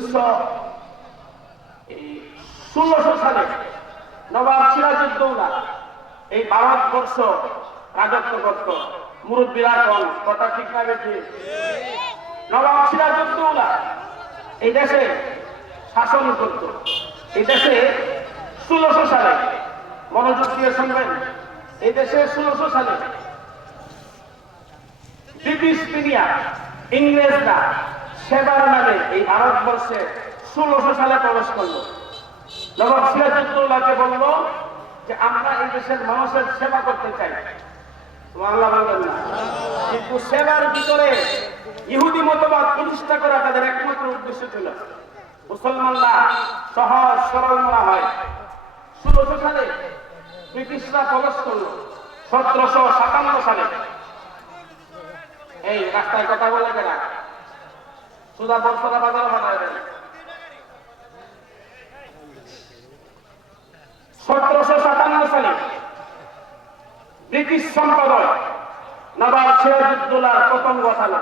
1916 সালে নবাব সিরাজউদ্দৌলা এই ভারতবর্ষ রাজত্ব করত। মুরব্বীরা কোন কথা ঠিক না বেশি? নবাব সিরাজউদ্দৌলা এই দেশে শাসন করত। এই দেশে 1600 সালে, মনোযোগ দিয়ে শুনবেন, এই দেশে 1600 সালে ব্রিটিশ মিডিয়া, ইংরেজরা সেবার নামে এই ভারতবর্ষে 1600 সালে প্রবেশ করলো। নবাব সিরাজউদ্দৌলাকে বলল যে আমরা এই দেশের মানুষের সেবা করতে চাই। আল্লাহ বলবেন না, কিন্তু সেবার ভিতরে ইহুদি মতবাদ প্রতিষ্ঠা করা তাদের একমাত্র উদ্দেশ্য ছিল। মুসলমানরা সহজ সরল মনে হয়। 1600 সালে ব্রিটিশরা প্রবেশ করলো। 1757 সালে এই রাস্তায় কথা বলে কেনা সুদা বর্ষরা বাজার বানায় 1757 সালে ব্রিটিশ সম্পাদক নবাব সিরাজউদ্দৌলার প্রথম ঘটনা।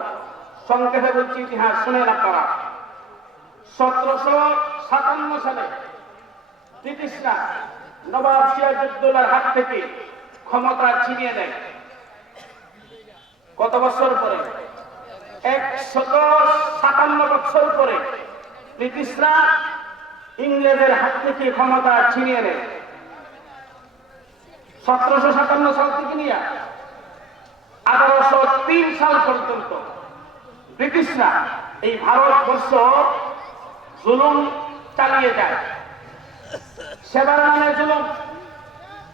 সংক্ষেপে বলছি, ইতিহাস শুনেন আপনারা। 1757 সালে ব্রিটিশরা নবাব সিরাজউদ্দৌলার হাত থেকে ক্ষমতা ছিনিয়ে নেয়। কত বছর পরে? 157 বছর পরে ব্রিটিশরা ইংরেজের হাত থেকে ক্ষমতা ছিনিয়ে নেয়। 1757 সাল থেকে নিয়ে 1803 সাল পর্যন্ত ব্রিটিশরা এই ভারতবর্ষ জুলুম চালিয়ে যায়। সেবার নামে জুলুম,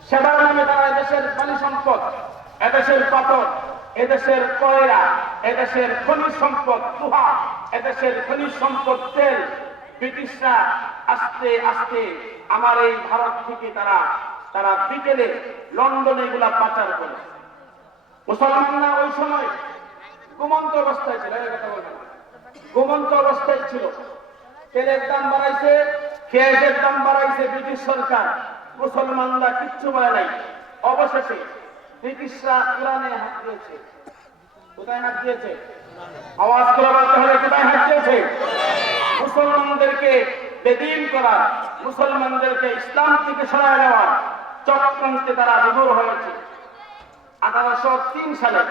সেবার নামে তারা এদেশের পানি সম্পদ, এদেশের পাথর, এদেশের কয়লা, এদেশের খনিজ সম্পদ লোহা, এদেশের খনিজ সম্পদ তেল ব্রিটিশরা আস্তে আস্তে আমার এই ভারত থেকে তারা বিকেলে লন্ডনে এগুলা পাচার করে। মুসলমানরা ওই সময় ঘুমন্ত অবস্থায় ছিল, ঘুমন্ত অবস্থায় ছিল। তেলের দাম বাড়াইছে, পেঁয়াজের দাম বাড়াইছে ব্রিটিশ সরকার। মুসলমানরা কিচ্ছু বলে নাই। অবশেষে ব্রিটিশরা কোরআনে হাত দিয়েছে। কোথায় হাত দিয়েছে? আওয়াজ করে বলতে হবে, কোথায় হাত দিয়েছে? মুসলমানদেরকে বেদিন করা, মুসলমানদেরকে ইসলাম থেকে সরায় নেওয়ার চক্রান্তে তারা বিভোর হয়েছে। 1803 সালে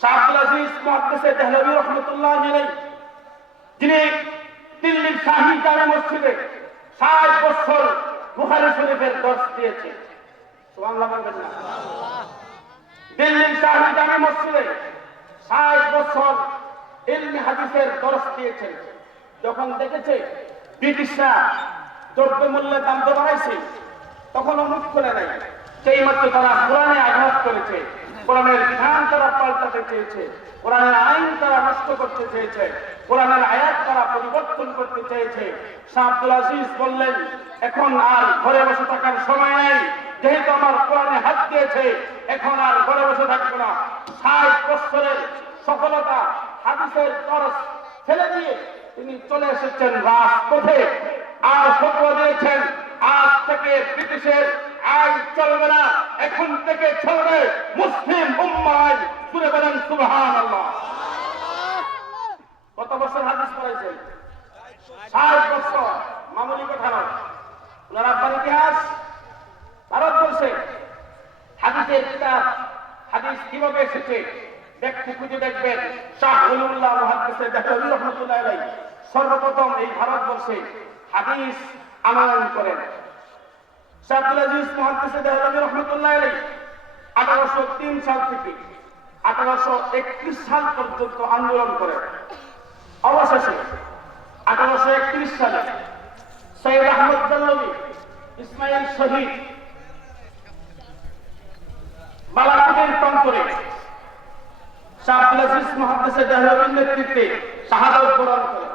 শাহ আব্দুল আজিজ মুহাদ্দিসে দেহলভী রাহমাতুল্লাহ আলাইহি, যিনি দিল্লির শাহী জামে মসজিদে 60 বছর বুখারী শরীফের দর্স দিয়েছে। সুবহানাল্লাহ বলবেন না? দিল্লির শাহী জামে মসজিদে 60 বছর ইলমি হাদিসের দর্স দিয়েছেন। যখন দেখেছে ব্রিটিশরা দ্রব্যমূল্যের দাম তো বাড়াইছে, তখনও মুখ খুলে নাই। সেই মাত্র তারা কোরআনে আঘাত করেছে, কোরআনের বিধান তারা পাল্টাতে চেয়েছে, কোরআনের আইন তারা নষ্ট করতে চেয়েছে, কোরআনের আয়াত তারা পরিবর্তন করতে চেয়েছে। শাহ আব্দুল আজিজ বললেন, এখন আর ঘরে বসে থাকার সময় নেই। যেহেতু আমার কোরআনে হাত দিয়েছে, এখন আর ঘরে বসে থাকবে না। 60 বছরের সফলতা হাদিসের দর্স ফেলে দিয়ে তিনি চলে এসেছেন রাজপথে। আর ফতোয়া দিয়েছেন, আজ থেকে ব্রিটিশের আইন চলবে না, এখন থেকে চলবে মুসলিম উম্মাহ। সুরে বলেন সুবহানাল্লাহ। কত বছর হাদিস পড়াইছেন? 60 বছর। মামুলি কথা নয়। ওনার আব্বার ইতিহাস ভারতবর্ষে হাদিসের কিতাব, হাদিস কিভাবে এসেছে দেখতে খুঁজে দেখবেন। শাহ ওলিউল্লাহ মুহাদ্দিসে দেহলভী রাহমাতুল্লাহ আলাইহি সর্বপ্রথম এই ভারতবর্ষে হাদিস আনয়ন করেন। শাহ আব্দুল আজিজ মুহাদ্দিসে দেহলভী রাহমাতুল্লাহ আলাইহি 1803 সাল থেকে 1831 সাল পর্যন্ত আন্দোলন করেন। অবশেষে 1831 সালে সৈয়দ আহমদ দেহলভী, ইসমাইল শহীদ বালাকোটের প্রান্তরে শাহ আব্দুল আজিজ মুহাদ্দিসে দেহলভীর নেতৃত্বে শাহাদাত বরণ করেন।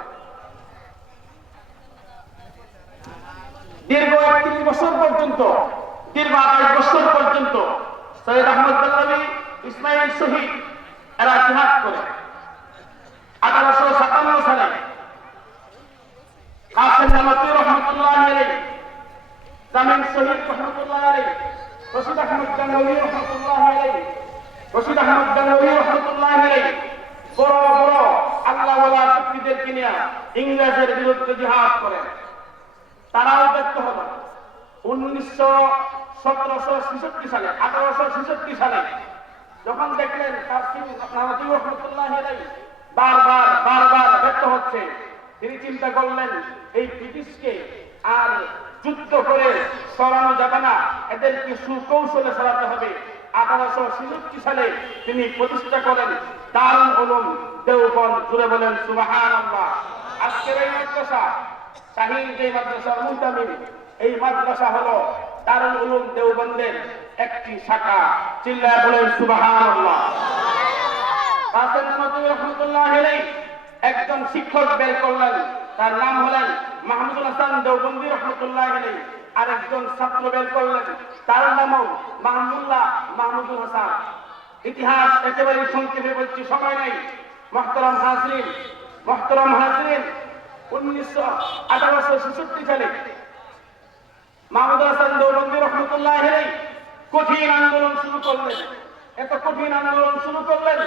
দীর্ঘ 31 বছর পর্যন্ত, দীর্ঘ 28 বছর পর্যন্ত সৈয়দ আহমদ দেহলভী, ইসমাইল শহীদ এরা জিহাদ করে। 1857 সালে কাসেম নামাতি রহমাতুল্লাহ আলাইহি, জামিল শহীদ রহমাতুল্লাহ আলাইহি, রশিদ আহমদ গাঙ্গুহি রহমাতুল্লাহ আলাইহি, রশিদ আহমদ গাঙ্গুহি রহমাতুল্লাহ আলাইহি বড় বড় আল্লাহওয়ালা ব্যক্তিদেরকে নিয়ে ইংরেজের বিরুদ্ধে জিহাদ করেন, তারাও ব্যর্থ হলো। 1766 সালে 1866 সালে যখন দেখলেন কাসিম নানভী রহমাতুল্লাহ আলাইহি বারবার ব্যর্থ হচ্ছে, তিনি চিন্তা করলেন এই ব্রিটিশকে আর যুদ্ধ করে সরানো যাবে না, এদেরকে সুকৌশলে সরাতে হবে। 1866 সালে তিনি প্রতিষ্ঠা করেন দারুল উলুম দেওবন্দ। জুড়ে বলেন সুবহানাল্লাহ। আজকের এই মাদ্রাসা শাহীন যে মাদ্রাসা মুহতামিম, এই মাদ্রাসা হলো দারুল উলুম দেওবন্দের একটি শাখা। চিল্লায় বলেন সুবহানাল্লাহ। কাসিম নানভী রহমাতুল্লাহ আলাইহি একজন শিক্ষক বের করলেন, তার নাম হলেন মাহমুদুল হাসান দেওবন্দি রহমাতুল্লাহ আলাইহি। আর একজন ছাত্র বের করলেন, তার নামও মাহমুদুল হাসান। ইতিহাস একেবারে সংক্ষেপে বলছি, সময় নাই। মুহতারাম হাজরিন 1866 সালে মাহমুদুল হাসান দেওবন্দি রহমাতুল্লাহ আলাইহি কঠিন আন্দোলন শুরু করলেন। এত কঠিন আন্দোলন শুরু করলেন,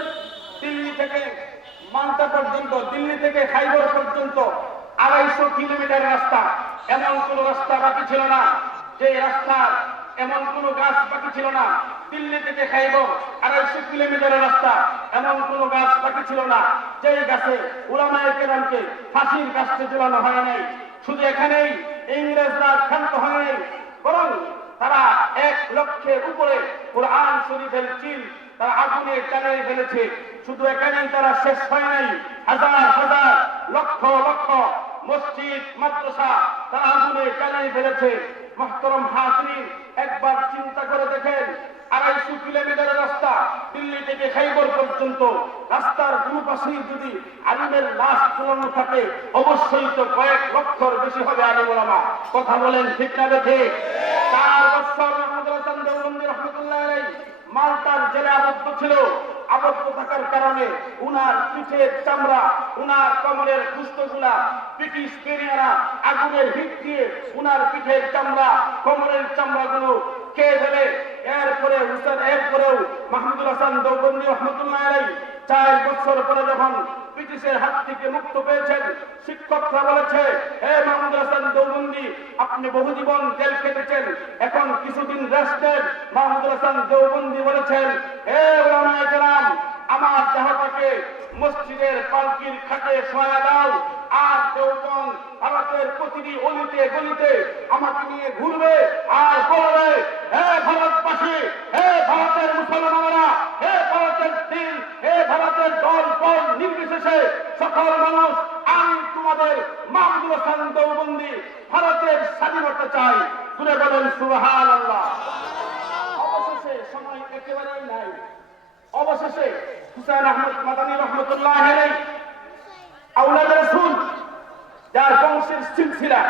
দিল্লি থেকে মালটা পর্যন্ত, দিল্লি থেকে খাইবর পর্যন্ত 250 কিলোমিটার রাস্তা। এমন কোন রাস্তা বাকি ছিল না, যে রাস্তার এমন কোন গাছ বাকি ছিল না। দিল্লি থেকে খাইবর 250 কিলোমিটারের রাস্তা, এমন কোন গাছ বাকি ছিল না যেই গাছে উলামায়ে কেরামকে ফাঁসির কাস্টে ঝুলানো হয় নাই। শুধু এখানেই ইংরেজরা ক্ষান্ত হয় নাই, বরং তারা 1 লক্ষের উপরে কোরআন শরীফের চিল তারা আগুনে জ্বালিয়ে ফেলেছে। শুধু এখানেই তারা শেষ হয় নাই, হাজার হাজার লক্ষ লক্ষ মসজিদ মাদ্রাসা তারা আগুনে জ্বালিয়ে ফেলেছে। মুহতারাম হাজরিন, একবার চিন্তা করে দেখেন, 250 কিলোমিটারের রাস্তা দিল্লি থেকে খাইবর পর্যন্ত, রাস্তার দুপাশেই যদি আলিমের লাশ ঝুলানো থাকে, অবশ্যই তো কয়েক লক্ষর বেশি হবে আলিম ওলামা। কথা বলেন ঠিক না ঠিক? 4 বছর মাহমুদুল হাসান দেওবন্দি রহমাতুল্লাহ আলাইহি মালটার জেলে আবদ্ধ ছিল। আবদ্ধ থাকার কারণে উনার পিঠের চামড়া, উনার কোমরের কুষ্ঠগুলা ব্রিটিশ পেরিয়ারা আগুনের হিট দিয়ে উনার পিঠের চামড়া, কোমরের চামড়াগুলো খেয়ে ফেলে। এরপরেও মাহমুদুল হাসান দেওবন্দি রহমাতুল্লাহ আলাইহি 4 বছর পরে যখন ব্রিটিশের হাত থেকে মুক্ত পেয়েছেন, শিক্ষকরা বলেছে, হে মাহমুদুল হাসান দেওবন্দি, আপনি বহু জীবন জেল কেটেছেন, এখন কিছুদিন রেস্ট নেন। মাহমুদুল হাসান দেওবন্দি বলেছেন, হে উলামায়ে কেরাম, আমার দেহটাকে মসজিদের পালকির খাটে শোয়া দাও, আর দেওবন্দ ভারতের প্রতিটি অলিতে গলিতে আমাকে নিয়ে ঘুরবে আর বলবে, হে ভারতবাসী, হে ভারতের মুসলমানেরা, হে ভারতের দিন, হে ভারতের দল পল নির্বিশেষে সকল মানুষ, আমি তোমাদের মাহমুদুল হাসান দেওবন্দি ভারতের স্বাধীনতা চাই। ঘুরে বলেন সুবহানাল্লাহ। অবশেষে সময় একেবারেই নাই। অবশেষে হুসাইন আহমদ মাদানী রহমাতুল্লাহ আলাইহি আওলাদ রাসূল, যার বংশের সিলসিলা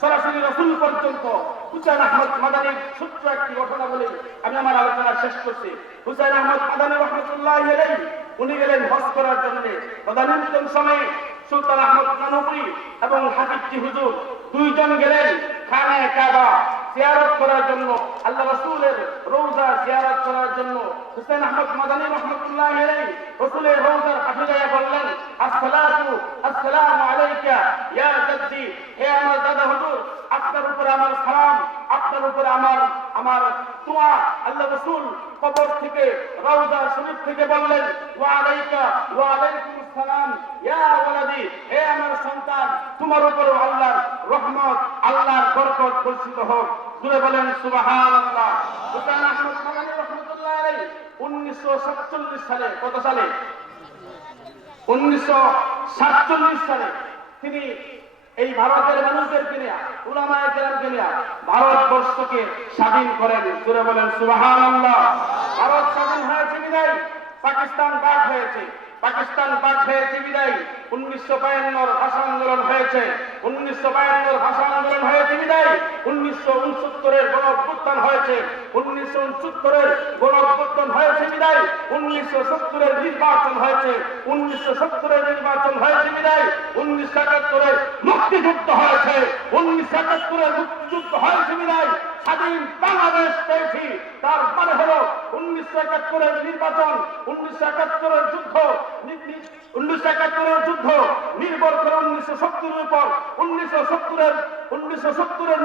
সরাসরি রাসূল পর্যন্ত, হুসাইন আহমদ মাদানীর ছোট্ট একটি ঘটনা বলে আমি আমার আলোচনা শেষ করছি। হুসাইন আহমদ মাদানী রহমাতুল্লাহ আলাইহি উনি গেলেন হজ করার জন্য। তদানীন্তন সময়ে সুলতান আহমদ নানভী এবং হাফিজজি হুজুর দুইজন গেলেন খানায়ে কাবা জিয়ারত করার জন্য, আল্লাহ রাসূলের রওজা জিয়ারত করার জন্য। হুসাইন আহমদ মাদানী রহমাতুল্লাহ আলাইহি রাসূলের রওজার পাশে গিয়ে বললেন, আসসালামু আলাইকা ইয়া জাদ্দি, হে আমার দাদা হুজুর, আপনার উপরে আমার সালাম, আপনার উপরে আমার দোয়া। আল্লাহ রাসূল কবর থেকে রওজা শরীফ থেকে বললেন, ওয়া আলাইকুমুস সালাম ইয়া ওয়ালাদি, হে আমার সন্তান, তোমার উপরে আল্লাহর রহমত, আল্লাহর বরকত বর্ষিত হোক। জুড়ে বলেন সুবহানাল্লাহ। হুসাইন আহমদ মাদানী রহমাতুল্লাহ আলাইহি 1947 সালে, কত সালে? 1947 সালে তিনি এই ভারতের মানুষদেরকে নিয়ে, উলামায়ে কেরামকে নিয়ে ভারতবর্ষকে স্বাধীন করেন। জুড়ে বলেন সুবহানাল্লাহ। ভারত স্বাধীন হয়েছে বিদায় পাকিস্তান বাদ হয়েছে, পাকিস্তান বাদ হয়েছে বিদায় 1952 ভাষা আন্দোলন হয়েছে, 1952 ভাষা আন্দোলন হয়েছে বিদায় 1969 গণ অভ্যুত্থান হয়েছে, 1969 গণ অভ্যুত্থান হয়েছে বিদায় 1970 নির্বাচন হয়েছে, 1970 নির্বাচন হয়েছে বিদায় 1971 মুক্তিযুদ্ধ হয়েছে, 1971 মুক্তিযুদ্ধ হয়েছে বিদায় স্বাধীন বাংলাদেশ পেয়েছি। তার মানে হলো 1971 নির্বাচন, 1971 যুদ্ধ 1971-এর যুদ্ধ নির্ভর করে 1970-এর উপর, 1970-এর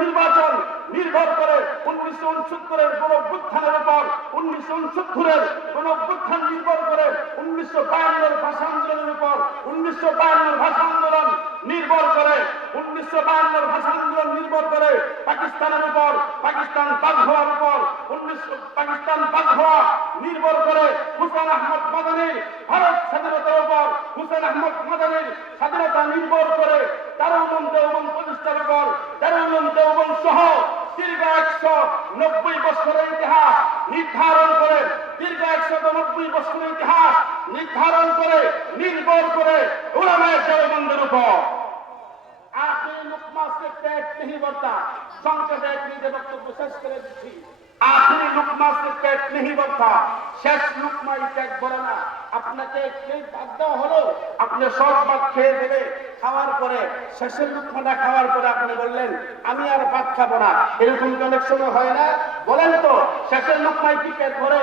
নির্বাচন নির্ভর করে 1969-এর গণঅভ্যুত্থানের উপর, 1969-এর গণঅভ্যুত্থান নির্ভর করে 1952-এর ভাষা আন্দোলনের উপর, 1952-এর ভাষা আন্দোলন নির্ভর করে 1952-এর ভাষা আন্দোলন নির্ভর করে পাকিস্তানের উপর, পাকিস্তান বাদ হওয়ার উপর, পাকিস্তান বাদ হওয়া নির্ভর করে হুসেন আহমদ মাদানির ভারত স্বাধীনতার উপর, হুসেন আহমদ মাদানির স্বাধীনতা নির্ভর করে দারুল উলুম দেওবন্দ প্রতিষ্ঠার উপর, দারুল উলুম দেওবন্দ সহ দীর্ঘ 190 বছরের ইতিহাস নির্ধারণ করে, দীর্ঘ 190 বছরের ইতিহাস নির্ধারণ করে নির্ভর করে উলামায়ে দেওবন্দের উপর। आखिरी लुकमा से पेट नहीं भरता। संकट एक नीचे वक्तव्য শেষ করে দিচ্ছি। आखिरी लुकमा से पेट नहीं भरता। শেষ লুকমাই পেট ভরে না। আপনাকে খেয়ে ভাত দেওয়া হলো, আপনি সব ভাত খেয়ে দেবে, খাওয়ার পরে শেষের লুকমাটা খাওয়ার পরে আপনি বললেন আমি আর ভাত খাবো না, এরকম অনেক সময় হয় না? বলেন তো শেষের লুকমাই কি পেট ভরে?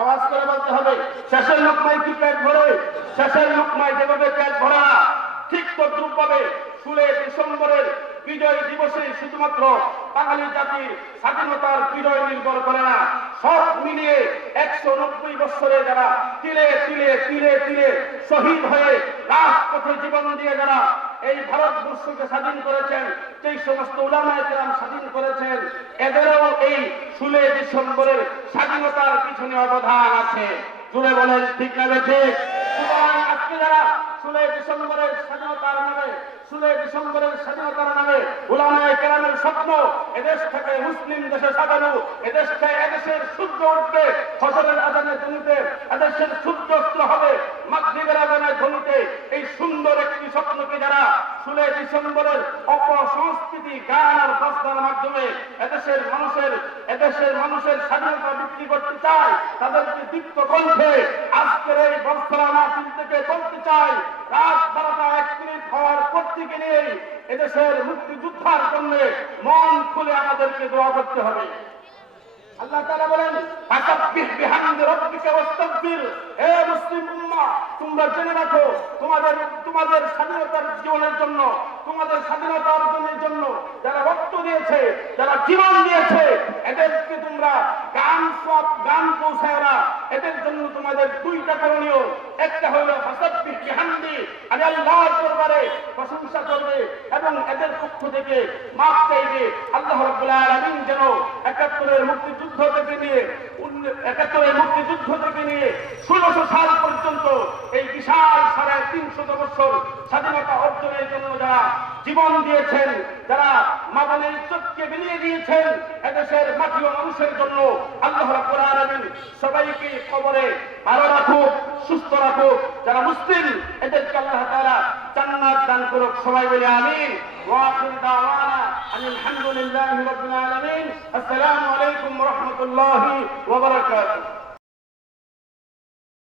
আওয়াজ করে বলতে হবে, শেষের লুকমাই কি পেট ভরে? শেষের লুকমাই যেভাবে পেট ভরে না, ঠিক তদ্রুপভাবে 16 ডিসেম্বরের বিজয় দিবসে শুধুমাত্র বাঙালি জাতির স্বাধীনতার বিজয় নির্ভর করে না, সব মিলিয়ে 190 বছরে যারা তিলে তিলে তিলে তিলে শহীদ হয়ে রাজপথে জীবন দিয়ে যারা এই ভারতবর্ষকে স্বাধীন করেছেন, সেই সমস্ত উলামায়ে কেরাম স্বাধীন করেছেন, এদেরও এই 16 ডিসেম্বরের স্বাধীনতার পিছনে অবদান আছে। জুড়ে বলেন ঠিক না ঠিক? সুতরাং আজকে যারা 16 ডিসেম্বরের স্বাধীনতার নামে, 16 ডিসেম্বরের স্বাধীনতার নামে উলামায়ে কেরামের স্বপ্ন এদেশ থেকে মুসলিম দেশে সাজানো, এদেশের সূর্য উঠবে ফজরের আজানের ধ্বনিতে, এদেশের সূর্য অস্ত হবে মাগরিবের আজানের ধ্বনিতে, এই সুন্দর একটি স্বপ্নকে যারা 16 ডিসেম্বরের অপসংস্কৃতি গান আর বাজনার মাধ্যমে এদেশের মানুষের স্বাধীনতা বিক্রি করতে চায়, তাদেরকে দীপ্ত কণ্ঠে আজকের এই বর্ষরা মাহফিল থেকে বলতে চাই, রাত 12:01 হওয়ার পর থেকে নিয়েই এদেশের মুক্তিযোদ্ধার জন্য মন খুলে আমাদেরকে দোয়া করতে হবে। আল্লাহ তাআলা বলেন ফাসাব্বিহ বিহামদি রাব্বিকা ওয়াস্তাগফির। হে মুসলিম উম্মাহ, তোমরা জেনে রাখো তোমাদের স্বাধীনতার জীবনের জন্য, তোমাদের স্বাধীনতা অর্জনের জন্য যারা রক্ত দিয়েছে, যারা জীবন দিয়েছে, এদেরকে তোমরা গান পৌঁছায় না, এদের জন্য তোমাদের দুইটা করণীয়। একটা হলো ফাসাব্বিহ বিহামদি, আমি আল্লাহর দরবারে প্রশংসা করবে এবং এদের পক্ষ থেকে মাফ চাইবে। আল্লাহ রাব্বুল আলামিন যেন 71-এর মুক্তিযুদ্ধ থেকে নিয়ে 1600 সাল পর্যন্ত এই বিশাল 350 বছর স্বাধীনতা অর্জনের জন্য যারা জীবন দিয়েছেন, যারা মা বোনের ইজ্জতকে বিলিয়ে দিয়েছেন এদেশের মাটি ও মানুষের জন্য, আল্লাহ রাব্বুল আলামিন সবাইকে কবরে ভালো রাখুক, সুস্থ রাখুক। যারা মুসলিম এদেরকে আল্লাহ তাআলা জান্নাত দান করুক। সবাই বলে আমিন। ওয়া আখিরু দাওয়ানা আলহামদুলিল্লাহি রাব্বিল আলামিন। আসসালামু আলাইকুম ওয়া রাহমাতুল্লাহি ওয়া বারাকাতুহু।